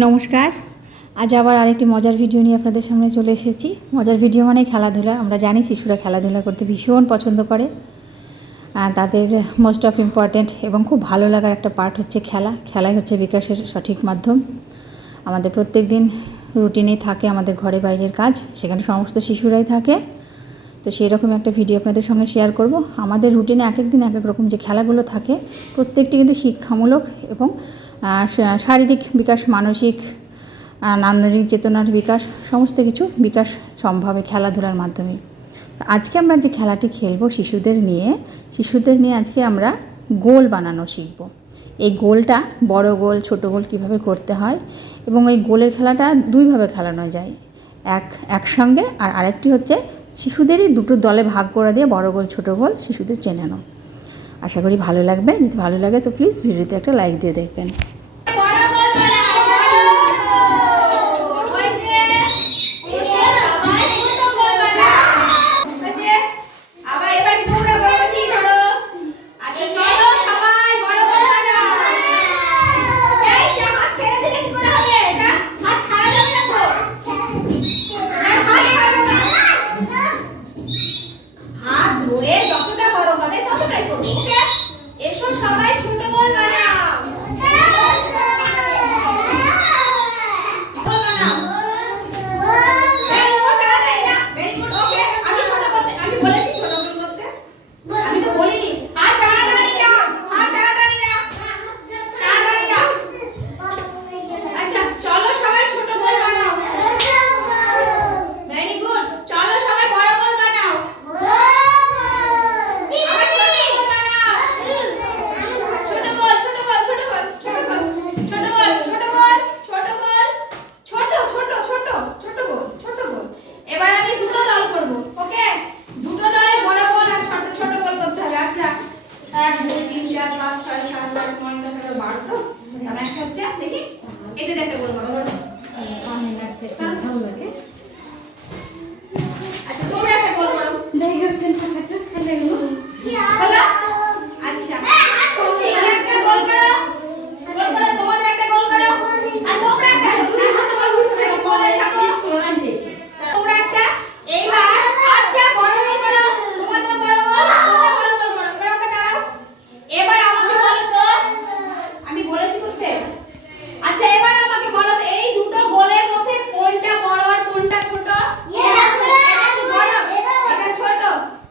নমস্কার। আজ আবার আরেকটি মজার ভিডিও নিয়ে আপনাদের সামনে চলে এসেছি। মজার ভিডিও মানে খেলাধুলা। আমরা জানি শিশুরা খেলাধুলা করতে ভীষণ পছন্দ করে। তাদের মোস্ট অফ ইম্পর্ট্যান্ট এবং খুব ভালো লাগার একটা পার্ট হচ্ছে খেলা। খেলাই হচ্ছে বিকাশের সঠিক মাধ্যম। আমাদের প্রত্যেক দিন রুটিনে থাকে আমাদের ঘরে বাইরের কাজ। সেখানে সমস্ত শিশুরাই থাকে। তো সেই রকম একটা ভিডিও আপনাদের সঙ্গে শেয়ার করব। আমাদের রুটিনে এক এক দিন এক এক রকম যে খেলাগুলো থাকে, প্রত্যেকটি কিন্তু শিক্ষামূলক এবং শারীরিক বিকাশ, মানসিক নান্দনিক চেতনার বিকাশ, সমস্ত কিছু বিকাশ সম্ভব খেলাধুলার মাধ্যমে আজকে আমরা যে খেলাটি খেলব শিশুদের নিয়ে শিশুদের নিয়ে আজকে আমরা গোল বানানো শিখব। এই গোলটা বড় গোল, ছোট গোল কীভাবে করতে হয় এবং এই গোলের খেলাটা দুইভাবে খেলানো যায়। এক, একসঙ্গে আর আরেকটি হচ্ছে শিশুদেরই দুটো দলে ভাগ করে দিয়ে বড় গোল, ছোটো গোল শিশুদের চেনানো। আশা করি ভালো লাগবে। যদি ভালো লাগে তো প্লিজ ভিডিওতে একটা লাইক দিয়ে দেখবেন আবার এবার তোমরা বড় কি ধরো আচ্ছা চলো সবাই বড় বড় বানাও এই যে হাত ছেড়ে দিলে কি করে হবে এটা হাত ছাড়া যাবে না তো আর হাত ছাড়ো না হাত ধরে যতটা বড় হবে ততটাই করব ওকে এসো সবাই ছোট বল বানাও বল বানাও ভেরি গুড তাড়াতাড়ি না ভেরি গুড ওকে আমি ছোট করতে আমি বলেছি ছোট বল করতে আমি তো বলিনি হাত টানাটানি না হাত টানাটানি না টানাটানি না আচ্ছা চলো সবাই ছোট বল বানাও ভেরি গুড চলো সবাই বড় বল বানাও আবার ছোট বল বানাও ছোট বল ছোট বল ছোট বল ছোট বল ছোট বল ছোট বল ছোট বল ছোট ছোট ছোট ছোট বল ছোট বল এবার আমি দুটো দল করব ওকে দুটো দলে বড় বল আর ছোট ছোট বল করতে হবে আচ্ছা এক দুই তিন চার পাঁচ ছয় সাত আট নয় দশ এগারো বারোটা তো একটা হচ্ছে দেখি এটা দেখে বলব আচ্ছা তোমরা একটা বলব করো হলো আচ্ছা তোমরা একটা গোল করো গোল করো তোমাদের একটা গোল করো আর তোমরা একটা দুই ছোট গোল করছ গোলে থাকো তোমরা একটা এইবার আচ্ছা বড় গোল করো তোমাদের বড় গোল তোমরা বড় গোল করো এবার ওকে দাঁড়াও এবার আমাকে বলো তো আমি বলেছি করতে আচ্ছা এবার আমাকে বলো তো এই দুটো গোলের মধ্যে কোনটা বড় আর কোনটা ছোট এটা কি বড় এটা ছোট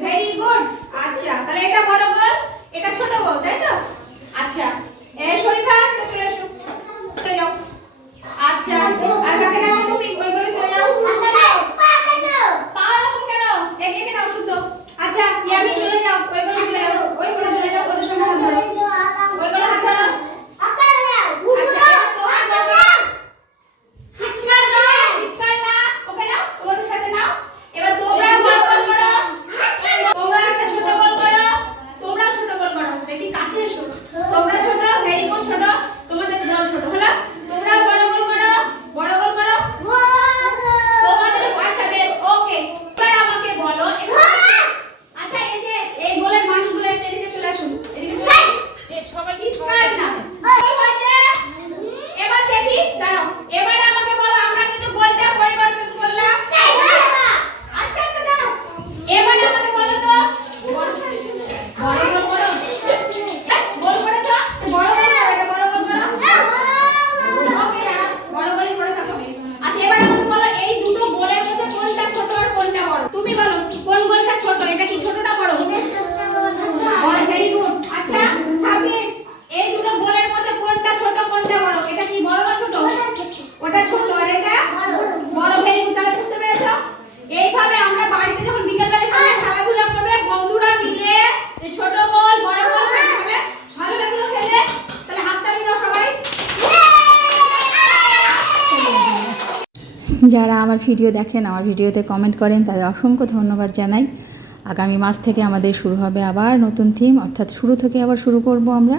ভেরি গুড আচ্ছা তাহলে এটা বড় গোল এটা ছোট গোল তাই তো আচ্ছা এ শরীফা একটু চলে এসো চলে যাও আচ্ছা আর কাকে দাও তুমি ওই গোলে চলে যাও পা রকম কেন এগিয়ে কে নাও শুদ্ধ আচ্ছা ইয়ামি চলে যাও ওই গোলে চলে যাও ওই গোলে চলে যাও ওদের সঙ্গে হাত ধরো ওই গোলে হাত ধরো আচ্ছা এবার তোমার গোল করো। চিৎকার না চিৎকার না ওকে নাও তোমাদের সাথে নাও এবার তোমরা বড় গোল করো তোমরা একটা ছোট গোল করো তোমরা ছোট গোল করো দেখি কাছে এসো তোমরা ছোট ভেরি গুড ছোট তোমাদের দল ছোট হলো তোমরা বড় গোল করো বড় গোল করো তোমাদের আচ্ছা বেশ ওকে এবার আমাকে বলো এখানে- আচ্ছা এই যে এই গোলের মানুষগুলো একটু এদিকে চলে আসুন এদিকে চলে আসুন সবাই চিৎকার না কি হয়েছে? এবার দেখি দাঁড়াও এবারে আমাকে বলো আমরা কিন্তু গোলটা পরিবর্তন করলাম আচ্ছা আচ্ছা দাঁড়াও এবারে আমাকে বলো তো বড় বড় গোল করো হ্যাঁ, গোল করেছ বড় গোল করো এটা বড় গোল করো ওকে দাঁড়াও বড় গোলই করে থাকো আচ্ছা এবার আমাকে বলো এই দুটো গোলের মধ্যে কোনটা ছোট আর কোনটা বড় তুমি বলো কোন গোলটা ছোট এটা কি ছোট না বড় বড় ভেরি গুড আচ্ছা সাবির এই দুটো গোলের মধ্যে কোনটা ছোট কোনটা বড় এটা কি বড় না ছোট ওটা যারা আমার ভিডিও দেখেন, আমার ভিডিওতে কমেন্ট করেন, তাদের অসংখ্য ধন্যবাদ জানাই। আগামী মাস থেকে আমাদের শুরু হবে আবার নতুন থিম অর্থাৎ শুরু থেকে আবার শুরু করব আমরা।